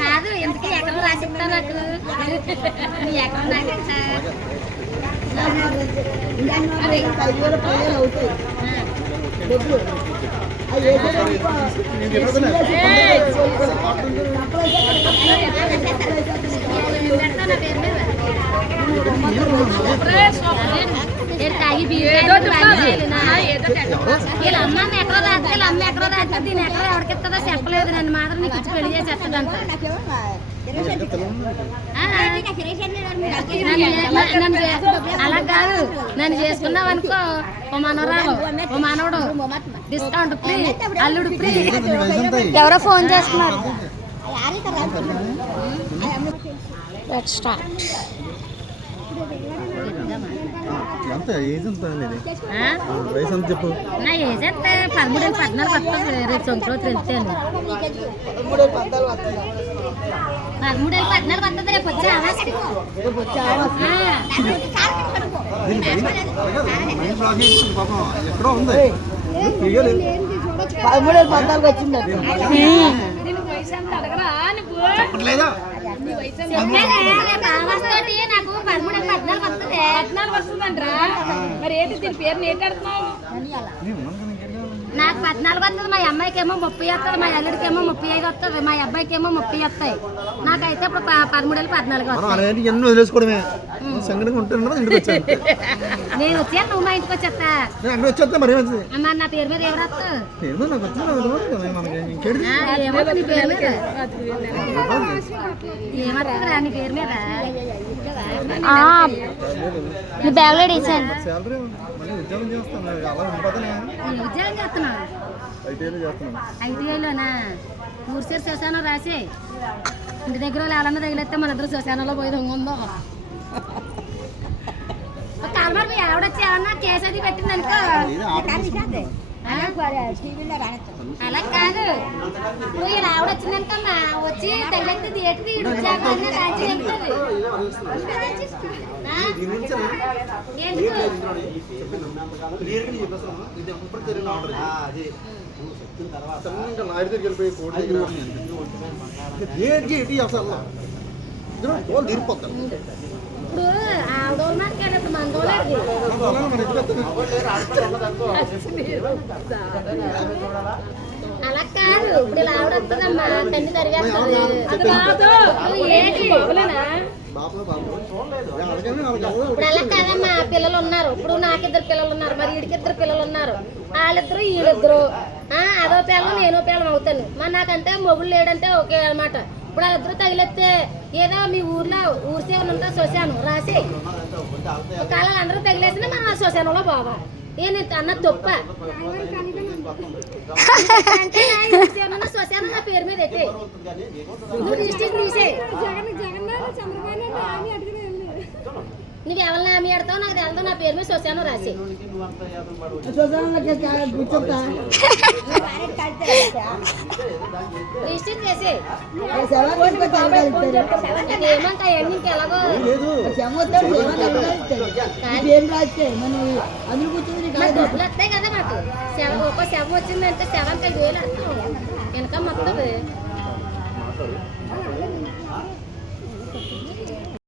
కాదు ఎందుకు ఎక్కడ రాసి ఇస్తా నాకు నీ ఎక్కడ నాకు అవుతాయి డబ్బులు అవి వేసేటప్పుడు పెడతా నా పేరు మీద. ఏడు తాగి బియ్యం రాజేయాలి నా. వీళ్ళ అమ్మమ్మ ఎక్కడో వీళ్ళ అమ్మ ఎక్కడో దీని ఎక్కడ ఎవరికిస్తుందో చెప్పలేదు నన్ను మాత్రం నీకు ఇచ్చి పెళ్ళి అలా కాదు నన్ను చేసుకున్నావు అనుకో ఓ మనవరాలు ఓ మనవడు డిస్కౌంట్ ఫ్రీ అల్లుడు ఫ్రీ ఎవరో ఫోన్ చేస్తున్నారు? ఎంత ఏజ్ ఎంత? వయసు ఎంత చెప్పు? నా ఏజ్ ఎంత? పదమూడు వేల పద్నాలుగు వస్తుంది రేపు సంక్రాంతి వెళ్తాను పదమూడు వేల పద్నాలుగు వస్తుంది. రేపు వచ్చే ఎక్కడో ఉంది పదమూడు వేల పద్నాలుగు వచ్చింది. చెప్పట్లేదా? నాకు పదమూడు వేల పద్నాలుగు వస్తుంది పద్నాలుగు వస్తుందంట్రా. మరి ఏంటి దీని పేరు నేటాడుతున్నావు నేను ఉన్నాను కదా ఇంకేం కావాలి? నాకు పద్నాలుగు వస్తుంది మా అమ్మాయికి ఏమో ముప్పై వస్తుంది మా అల్లుడికి ఏమో ముప్పై ఐదు వస్తుంది మా అబ్బాయికి ఏమో ముప్పై వస్తాయి. నాకైతే ఇప్పుడు ప- పదమూడు వేల పద్నాలుగు మనం వస్తాయి. ఎన్ని వదిలేసుకోవడమే. ఉంటున్నా వచ్చాను నేను వచ్చాను నువ్వు మా ఇంటికి వచ్చేస్తా. నేను అక్కడ వచ్చేస్తా మరి ఏమైంది? అమ్మ నా పేరు మీద ఎవరు వస్తావు ఏమవుతుంది నీ పేరు మీద? ఏమవుతుందిరా నీ పేరు మీద నీ బ్యాగ్లో వేసాను ఉద్యోగం చేస్తాను. అలా ఉండిపోతానే నీ ఉద్యోగం చేస్తున్నావు? ఐటీఐలోనా? ఊరిసేరు శ్మశానం రాసి. ఇంటి దగ్గర వాళ్ళు ఎవరన్నా తగిలేస్తే మన ఇద్దరు శ్మశానంలో పోయి దొంగ కాలమారు మీ ఆవిడొచ్చి ఏమన్నా కేసు అది పెట్టింది అనుకో. ఇది ఆటో అలా కాదు ఇప్పుడు ఇలా ఆవిడ వచ్చిందనుకమ్మా వచ్చి తగిలేస్తే థియేటర్ ఈడు ఉద్యోగం చెప్తుంది ఆ? దేనికి ఏంటి అసలు తోలు తీరిపోతాను ఇప్పుడు మన అలా కాదు ఇప్పుడు ఇలా ఆవిడ వస్తుందమ్మా తన్ని ఏంటి? బాబులేనా అవ్వదు. ఇప్పుడు అలా కాదమ్మా పిల్లలు ఉన్నారు. ఇప్పుడు నాకు ఇద్దరు పిల్లలు ఉన్నారు మరి ఇద్దరు పిల్లలు ఉన్నారు. వాళ్ళిద్దరు వీళ్ళిద్దరు ఆ, అదో పిల్లలు నేనో పిల్లం అవుతాను. మరి నాకంటే మొగుడు లేడంటే ఓకే అన్నమాట. ఇప్పుడు వాళ్ళిద్దరు తగిలిస్తే ఏదో మీ ఊర్లో ఊరి సేవలు ఉంటే శ్మశానం. రాసి. ఒకవేళ అందరూ తగిలేసినా మనం ఆ శ్మశానంలో పోవాలి. ఏ అన్న తొప్ప. అంటే నా శ్మశానం నా పేరు మీద ఎట్టే నువ్వు రిజిస్ట్రేషన్ చంద్రబాబు నువ్వు ఎవరిని హామీ ఆడతావు నాకు తెలదు నా పేరు మీద శ్మశానం రాసి. రిజిస్టర్ చేసి ఏమంటా ఇంక ఎలాగో? డబ్బులు వస్తాయి కదా మాకు. శవం ఒక శవం వచ్చిందంటే శవానికి ఐదు వేలు వస్తాం వెనక మొత్తం